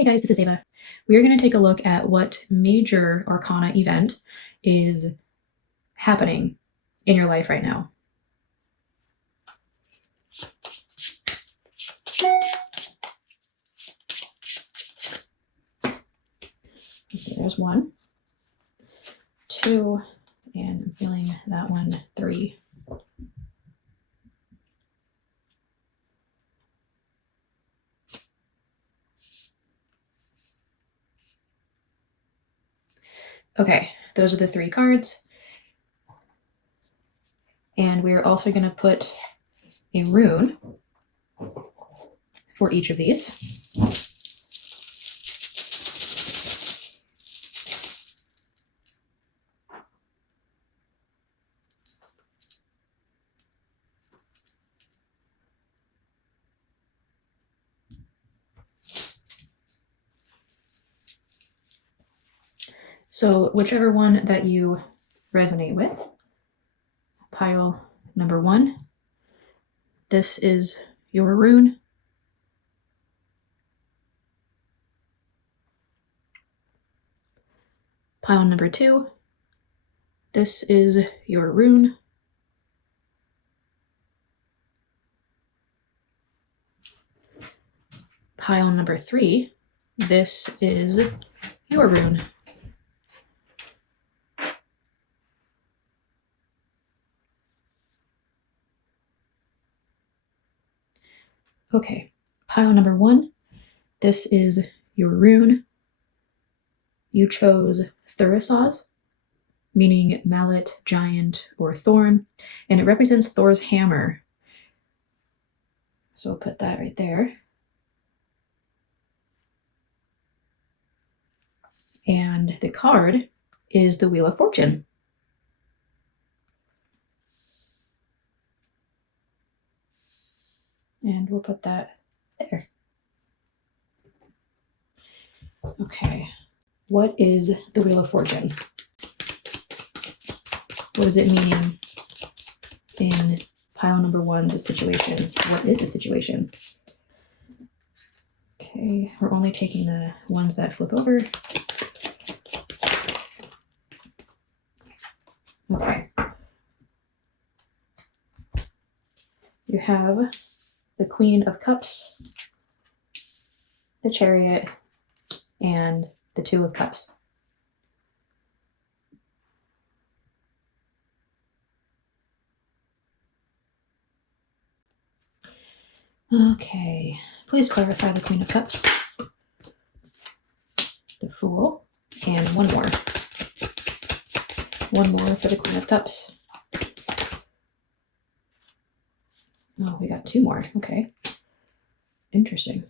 Hey guys, this is Ava. We are going to take a look at what major arcana event is happening in your life right now. Let's see, there's 1, 2, and I'm feeling that one, 3. Okay, those are the 3 cards. And we're also going to put a rune for each of these. So whichever one that you resonate with, pile number 1, this is your rune. Pile number 2, this is your rune. Pile number 3, this is your rune. Okay, pile number 1, this is your rune. You chose Thurisaz, meaning mallet, giant, or thorn, and it represents Thor's hammer. So we'll put that right there. And the card is the Wheel of Fortune. And we'll put that there. Okay, what is the Wheel of Fortune? What is it meaning in pile number 1's situation? What is the situation? Okay, we're only taking the ones that flip over. Okay. You have the Queen of Cups, the Chariot, and the 2 of Cups. Okay, please clarify the Queen of Cups, the Fool, and one more. One more for the Queen of Cups. Oh, we got 2 more. Okay. Interesting.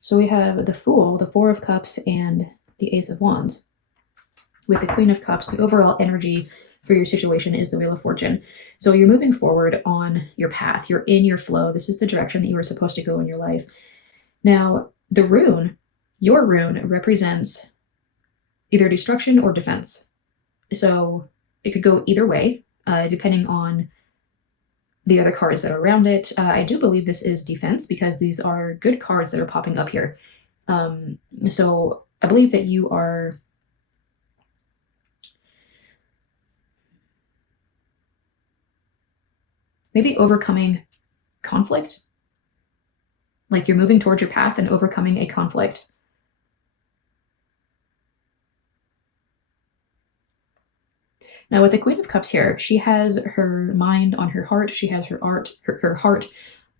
So we have the Fool, the 4 of Cups, and the Ace of Wands. With the Queen of Cups, the overall energy for your situation is the Wheel of Fortune. So you're moving forward on your path. You're in your flow. This is the direction that you were supposed to go in your life. Now, the rune, your rune, represents either destruction or defense. So it could go either way, depending on the other cards that are around it. I do believe this is defense because these are good cards that are popping up here. So I believe that you are maybe overcoming conflict. Like you're moving towards your path and overcoming a conflict. Now with the Queen of Cups here, she has her mind on her heart. She has her heart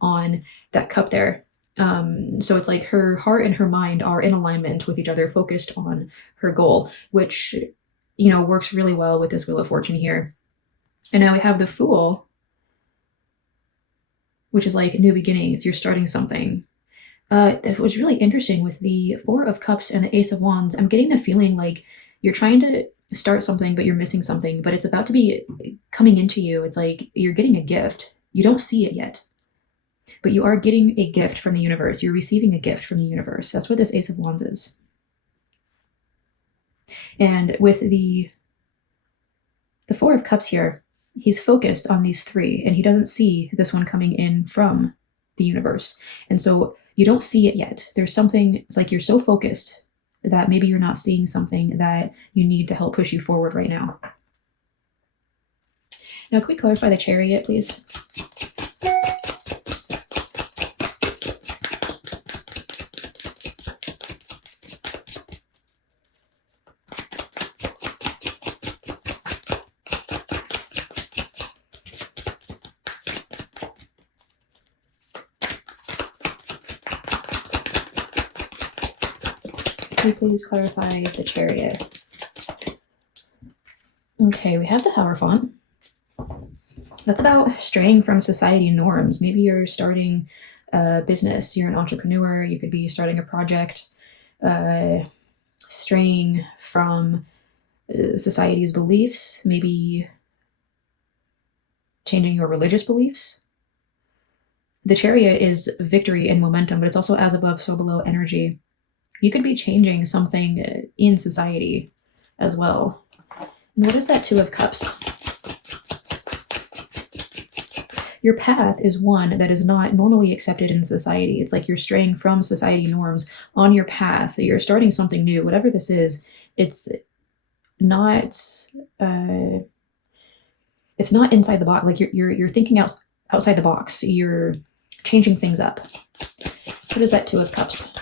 on that cup there. So it's like her heart and her mind are in alignment with each other, focused on her goal, which, you know, works really well with this Wheel of Fortune here. And now we have the Fool, which is like new beginnings. You're starting something. It was really interesting with the 4 of Cups and the Ace of Wands. I'm getting the feeling like you're trying to start something, but you're missing something, but it's about to be coming into you. It's like you're getting a gift. You don't see it yet, but you are getting a gift from the universe. You're receiving a gift from the universe. That's what this Ace of Wands is. And with the 4 of Cups here, he's focused on these 3, and he doesn't see this one coming in from the universe. And so you don't see it yet. There's something, it's like you're so focused that maybe you're not seeing something that you need to help push you forward right now. Now, can we clarify the Chariot, please? Can you please clarify the Chariot? Okay, we have the Hierophant. That's about straying from society norms. Maybe you're starting a business, you're an entrepreneur, you could be starting a project, straying from society's beliefs, maybe changing your religious beliefs. The Chariot is victory and momentum, but it's also as above, so below energy. You could be changing something in society as well. And what is that Two of Cups? Your path is one that is not normally accepted in society. It's like you're straying from society norms on your path. You're starting something new. Whatever this is, it's not inside the box. Like you're thinking outside the box. You're changing things up. What is that Two of Cups?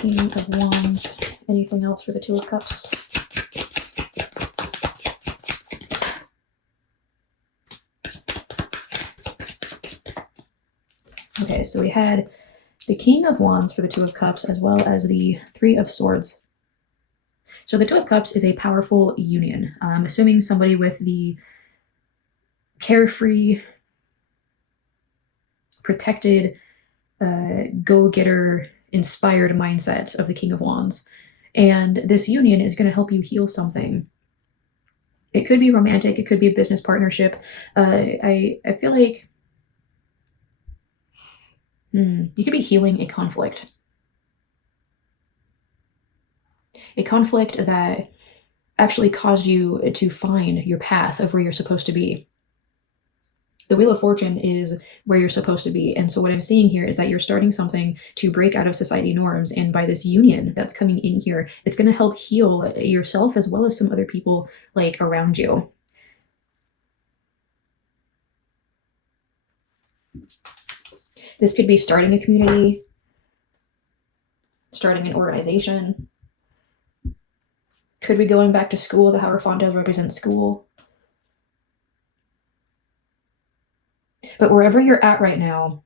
King of Wands. Anything else for the Two of Cups? Okay, so we had the King of Wands for the Two of Cups, as well as the Three of Swords. So the Two of Cups is a powerful union. I'm assuming somebody with the carefree, protected, go-getter, inspired mindset of the King of Wands. And this union is going to help you heal something. It could be romantic. It could be a business partnership. I feel like you could be healing a conflict. A conflict that actually caused you to find your path of where you're supposed to be. The Wheel of Fortune is where you're supposed to be. And so what I'm seeing here is that you're starting something to break out of society norms. And by this union that's coming in here, it's going to help heal yourself as well as some other people like around you. This could be starting a community, starting an organization. Could be going back to school. The Hierophant does represent school. But wherever you're at right now,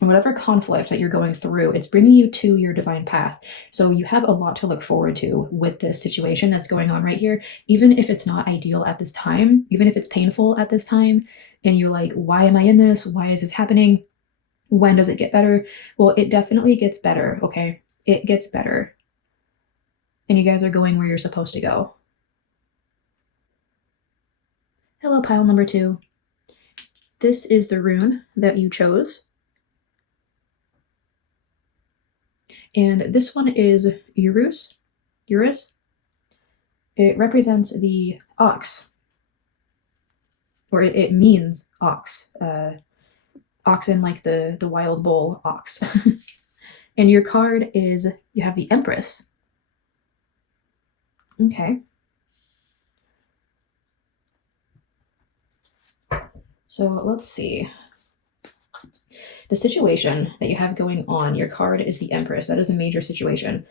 and whatever conflict that you're going through, it's bringing you to your divine path. So you have a lot to look forward to with this situation that's going on right here, even if it's not ideal at this time, even if it's painful at this time, and you're like, why am I in this? Why is this happening? When does it get better? Well, it definitely gets better, okay? It gets better. And you guys are going where you're supposed to go. Hello, pile number 2. This is the rune that you chose. And this one is Urus. It represents the ox. Or it means ox. Oxen like the wild bull ox. And your card is, you have the Empress. Okay. So let's see. The situation that you have going on, your card is the Empress. That is a major situation.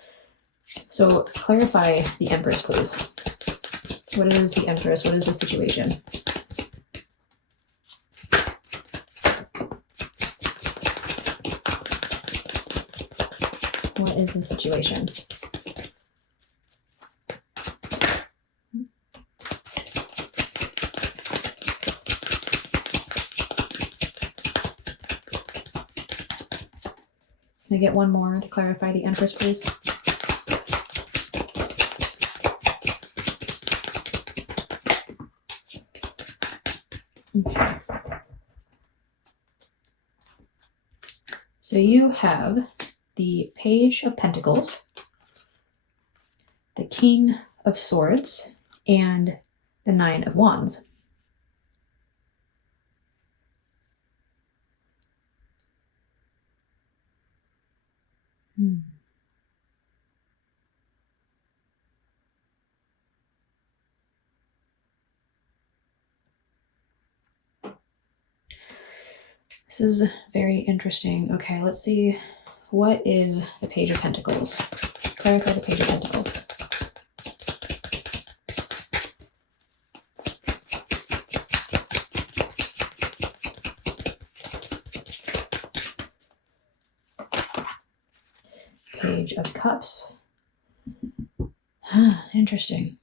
So clarify the Empress, please. What is the Empress? What is the situation? What is the situation? Can I get one more to clarify the Empress, please? Okay. So you have the Page of Pentacles, the King of Swords, and the Nine of Wands. This is very interesting. Okay, let's see. What is the Page of Pentacles? Clarify the Page of Pentacles. Page of Cups. Interesting.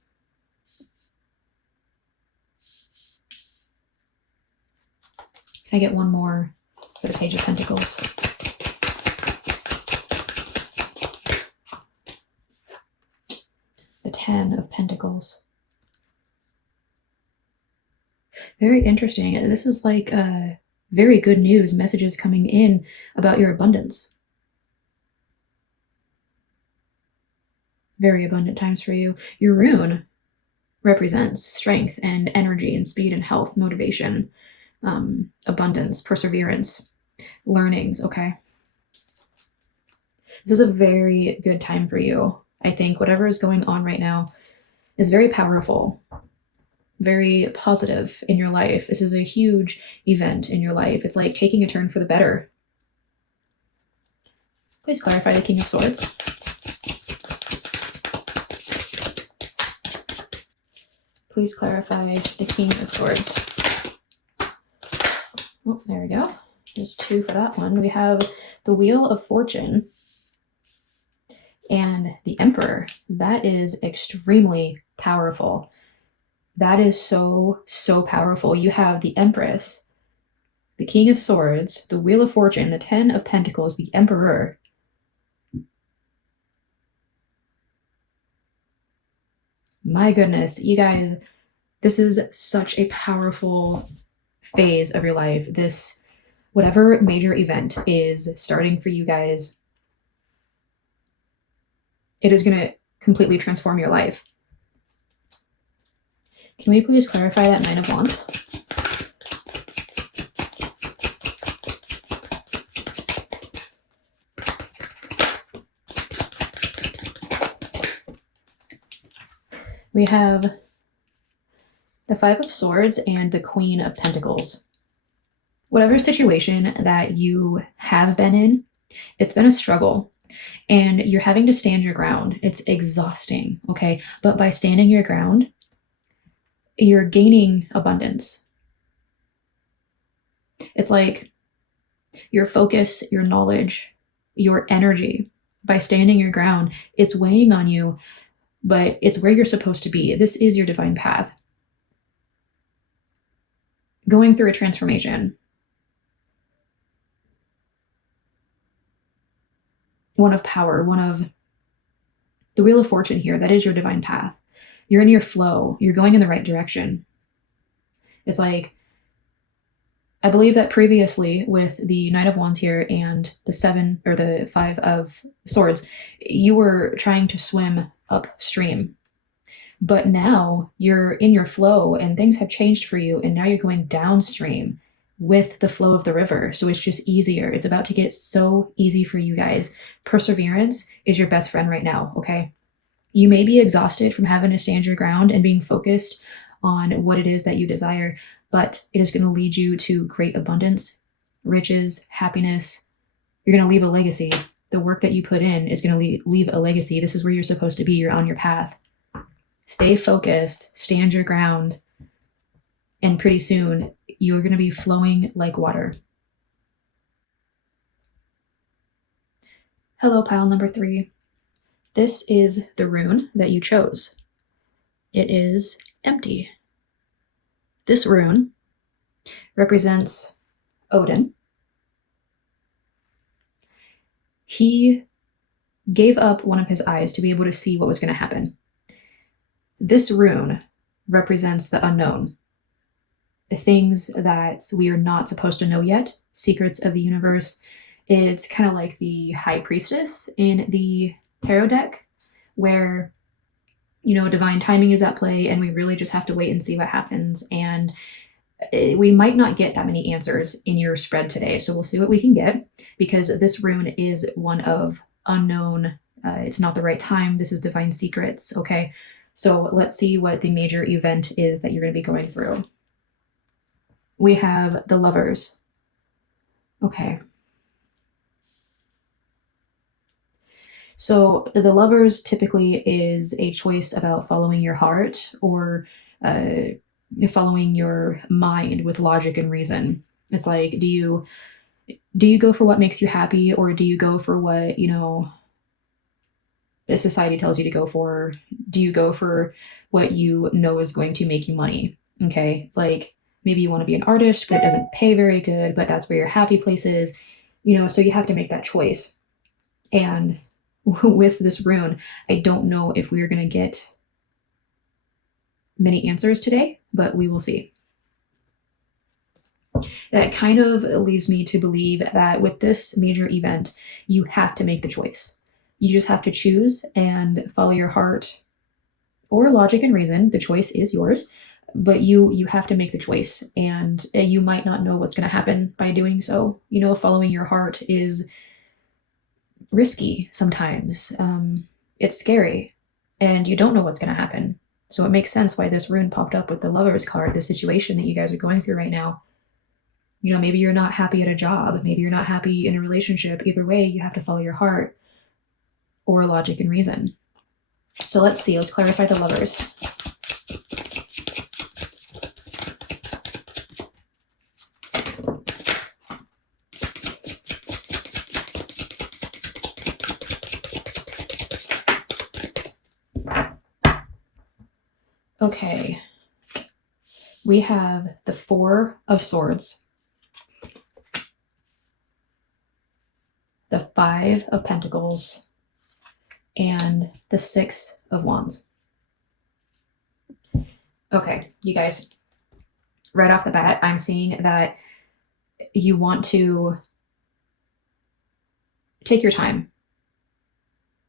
Can I get one more for the Page of Pentacles? The Ten of Pentacles. Very interesting. This is like very good news, messages coming in about your abundance. Very abundant times for you. Your rune represents strength and energy and speed and health, motivation, abundance, perseverance, learnings. Okay. This is a very good time for you. I think whatever is going on right now is very powerful, very positive in your life. This is a huge event in your life. It's like taking a turn for the better. Please clarify the King of Swords. Please clarify the King of Swords. Oh, there we go. There's two for that one. We have the Wheel of Fortune and the Emperor. That is extremely powerful. That is so, so powerful. You have the Empress, the King of Swords, the Wheel of Fortune, the Ten of Pentacles, the Emperor. My goodness, you guys, this is such a powerful phase of your life. This, whatever major event is starting for you guys, it is going to completely transform your life. Can we please clarify that Nine of Wands? We have the Five of Swords and the Queen of Pentacles. Whatever situation that you have been in, it's been a struggle and you're having to stand your ground. It's exhausting, okay? But by standing your ground, you're gaining abundance. It's like your focus, your knowledge, your energy. By standing your ground, it's weighing on you, but it's where you're supposed to be. This is your divine path. Going through a transformation. One of power, one of the Wheel of Fortune here. That is your divine path. You're in your flow. You're going in the right direction. It's like, I believe that previously with the Knight of Wands here and the Seven or the Five of Swords, you were trying to swim upstream. But now you're in your flow and things have changed for you. And now you're going downstream with the flow of the river. So it's just easier. It's about to get so easy for you guys. Perseverance is your best friend right now, okay? You may be exhausted from having to stand your ground and being focused on what it is that you desire, but it is going to lead you to great abundance, riches, happiness. You're going to leave a legacy. The work that you put in is going to leave a legacy. This is where you're supposed to be. You're on your path. Stay focused, stand your ground, and pretty soon you're going to be flowing like water. Hello, pile number 3. This is the rune that you chose. It is empty. This rune represents Odin. He gave up one of his eyes to be able to see what was going to happen. This rune represents the unknown, the things that we are not supposed to know yet, secrets of the universe. It's kind of like the High Priestess in the tarot deck, where divine timing is at play, and we really just have to wait and see what happens. And we might not get that many answers in your spread today, so we'll see what we can get, because this rune is one of unknown. It's not the right time. This is divine secrets, okay? So let's see what the major event is that you're going to be going through. We have the Lovers. Okay. So the Lovers typically is a choice about following your heart or following your mind with logic and reason. It's like, do you go for what makes you happy, or do you go for what, society tells you to go for? Do you go for what you know is going to make you money? Okay. It's like, maybe you want to be an artist, but it doesn't pay very good, but that's where your happy place is, so you have to make that choice. And with this rune, I don't know if we're going to get many answers today, but we will see. That kind of leaves me to believe that with this major event, you have to make the choice. You just have to choose and follow your heart or logic and reason. The choice is yours, but you have to make the choice, and you might not know what's going to happen by doing so. Following your heart is risky sometimes. It's scary, and you don't know what's going to happen. So it makes sense why this rune popped up with the Lovers card, the situation that you guys are going through right now. Maybe you're not happy at a job. Maybe you're not happy in a relationship. Either way, you have to follow your heart or logic and reason. So let's see. Let's clarify the Lovers. Okay. We have the Four of Swords, the Five of Pentacles, and the Six of Wands. Okay, you guys, right off the bat, I'm seeing that you want to take your time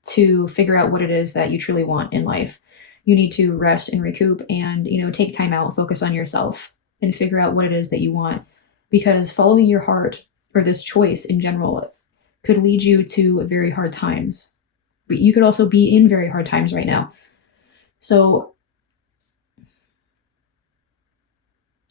to figure out what it is that you truly want in life. You need to rest and recoup and, take time out, focus on yourself, and figure out what it is that you want. Because following your heart, or this choice in general, could lead you to very hard times. But you could also be in very hard times right now. So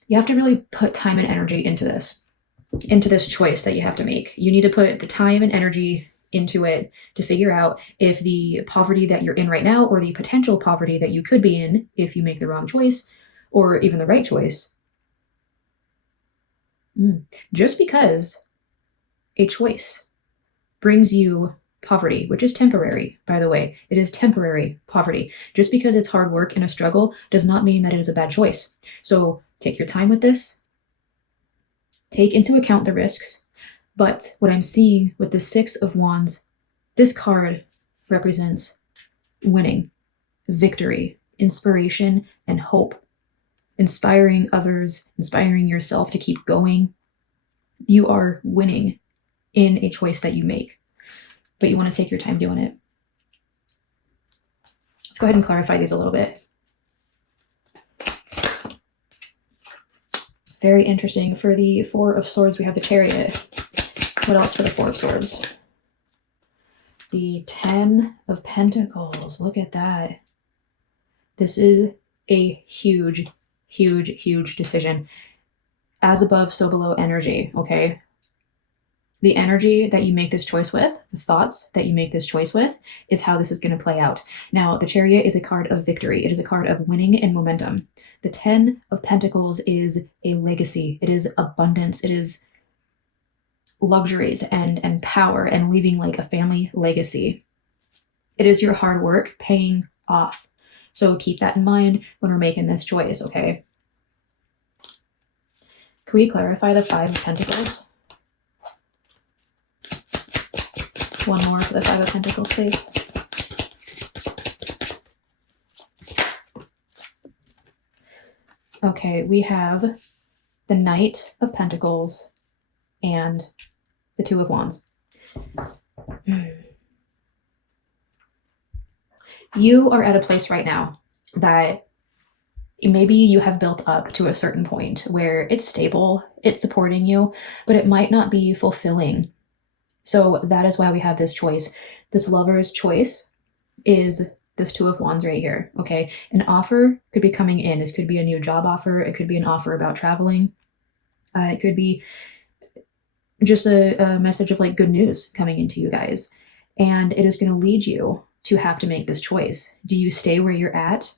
you have to really put time and energy into this choice that you have to make. You need to put the time and energy into it to figure out if the poverty that you're in right now, or the potential poverty that you could be in if you make the wrong choice, or even the right choice. Just because a choice brings you poverty, which is temporary, by the way, it is temporary poverty. Just because it's hard work and a struggle does not mean that it is a bad choice. So take your time with this. Take into account the risks. But what I'm seeing with the Six of Wands, this card represents winning, victory, inspiration, and hope. Inspiring others, inspiring yourself to keep going. You are winning in a choice that you make, but you want to take your time doing it. Let's go ahead and clarify these a little bit. Very interesting. For the Four of Swords, we have the Chariot. What else for the Four of Swords? The Ten of Pentacles. Look at that. This is a huge, huge, huge decision. As above, so below energy, okay? The energy that you make this choice with, the thoughts that you make this choice with, is how this is going to play out. Now, the Chariot is a card of victory. It is a card of winning and momentum. The Ten of Pentacles is a legacy. It is abundance. It is luxuries and power and leaving like a family legacy. It is your hard work paying off. So keep that in mind when we're making this choice, okay? Can we clarify the Five of Pentacles? One more for the Five of Pentacles, please. Okay, we have the Knight of Pentacles and the Two of Wands. You are at a place right now that maybe you have built up to a certain point where it's stable, it's supporting you, but it might not be fulfilling. So that is why we have this choice. This lover's choice is this Two of Wands right here. Okay. An offer could be coming in. This could be a new job offer. It could be an offer about traveling. It could be just a message of like good news coming into you guys. And it is going to lead you to have to make this choice. Do you stay where you're at,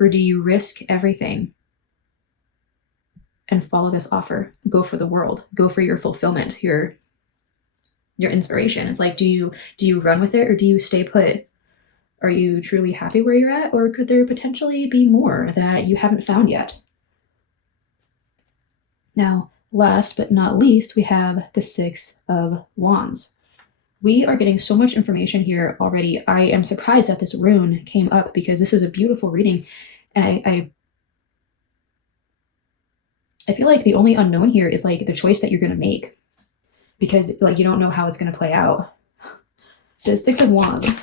or do you risk everything and follow this offer? Go for the world. Go for your fulfillment, your inspiration. It's like, do you run with it, or do you stay put? Are you truly happy where you're at, or could there potentially be more that you haven't found yet? Now, last but not least, we have the Six of Wands. We are getting so much information here already. I am surprised that this rune came up because this is a beautiful reading. And I feel like the only unknown here is like the choice that you're going to make, because like you don't know how it's going to play out. The Six of Wands.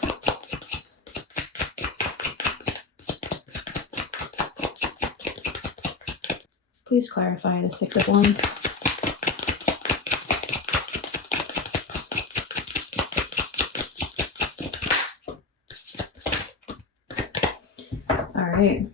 Please clarify the Six of Wands. All right.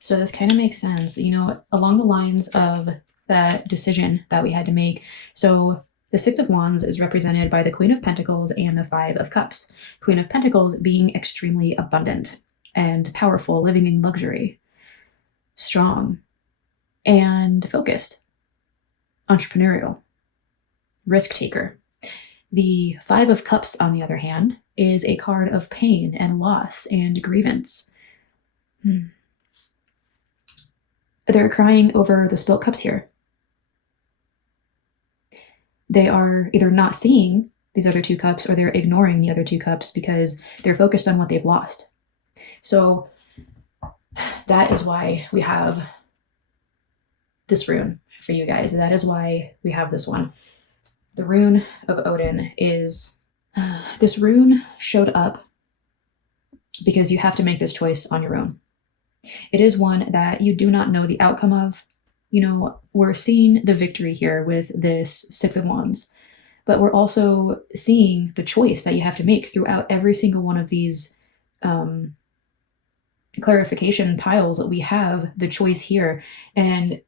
So this kind of makes sense, you know, along the lines of that decision that we had to make. So the Six of Wands is represented by the Queen of Pentacles and the Five of Cups. Queen of Pentacles being extremely abundant and powerful, living in luxury, strong and focused, entrepreneurial, risk taker. The Five of Cups, on the other hand, is a card of pain and loss and grievance. They're crying over the spilt cups here. They are either not seeing these other two cups, or they're ignoring the other two cups because they're focused on what they've lost. So that is why we have this rune for you guys. That is why we have this one. The rune of Odin is, this rune showed up because you have to make this choice on your own. It is one that you do not know the outcome of. You know, we're seeing the victory here with this Six of Wands, but we're also seeing the choice that you have to make throughout every single one of these clarification piles. That we have the choice here. And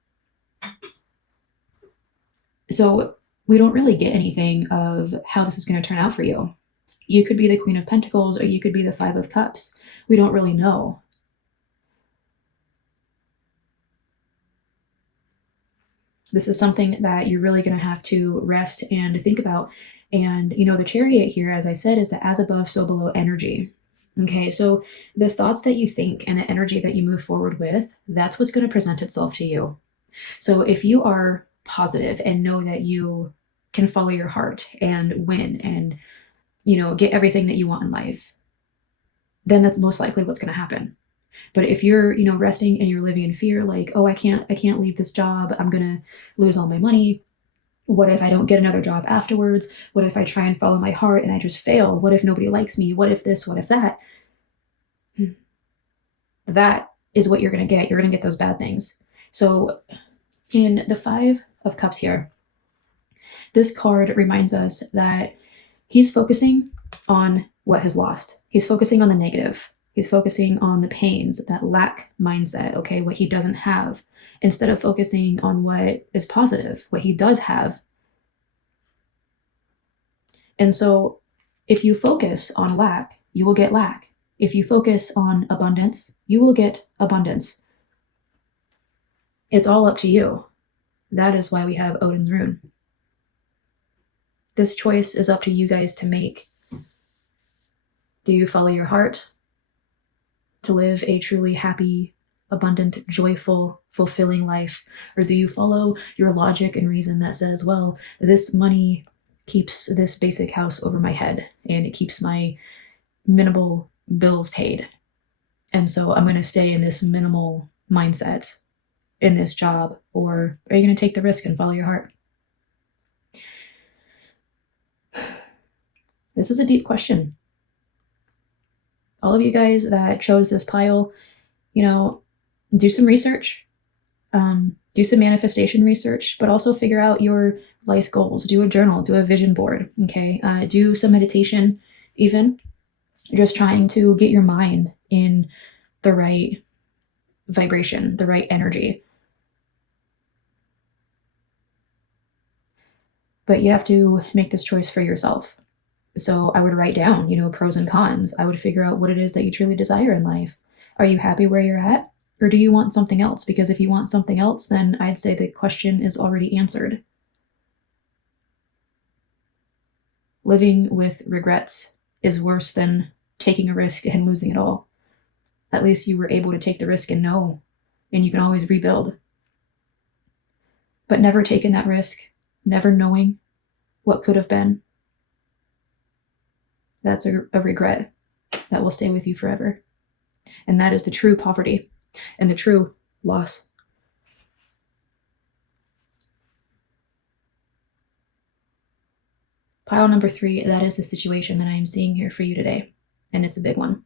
so we don't really get anything of how this is going to turn out for you. You could be the Queen of Pentacles, or you could be the Five of Cups. We don't really know. This is something that you're really going to have to rest and think about. And, you know, the Chariot here, as I said, is the as above, so below energy. Okay, so the thoughts that you think and the energy that you move forward with, that's what's going to present itself to you. So if you are positive and know that you can follow your heart and win and, you know, get everything that you want in life, then that's most likely what's going to happen. But if you're, you know, resting and you're living in fear, like, oh, I can't leave this job, I'm going to lose all my money. What if I don't get another job afterwards? What if I try and follow my heart and I just fail? What if nobody likes me? What if this? What if that? That is what you're going to get. You're going to get those bad things. So in the Five of Cups here, this card reminds us that he's focusing on what has lost. He's focusing on the negative. He's focusing on the pains, that lack mindset, okay, what he doesn't have, instead of focusing on what is positive, what he does have. And so if you focus on lack, you will get lack. If you focus on abundance, you will get abundance. It's all up to you. That is why we have Odin's rune. This choice is up to you guys to make. Do you follow your heart to live a truly happy, abundant, joyful, fulfilling life? Or do you follow your logic and reason that says, well, this money keeps this basic house over my head and it keeps my minimal bills paid, and so I'm going to stay in this minimal mindset in this job? Or are you going to take the risk and follow your heart? This is a deep question. All of you guys that chose this pile, you know, do some research, do some manifestation research, but also figure out your life goals. Do a journal, do a vision board, okay? Do some meditation, even just trying to get your mind in the right vibration, the right energy. But you have to make this choice for yourself. So I would write down, pros and cons. I would figure out what it is that you truly desire in life. Are you happy where you're at? Or do you want something else? Because if you want something else, then I'd say the question is already answered. Living with regrets is worse than taking a risk and losing it all. At least you were able to take the risk and know, and you can always rebuild. But never taking that risk, never knowing what could have been, that's a regret that will stay with you forever. And that is the true poverty and the true loss. Pile number 3, that is the situation that I am seeing here for you today. And it's a big one.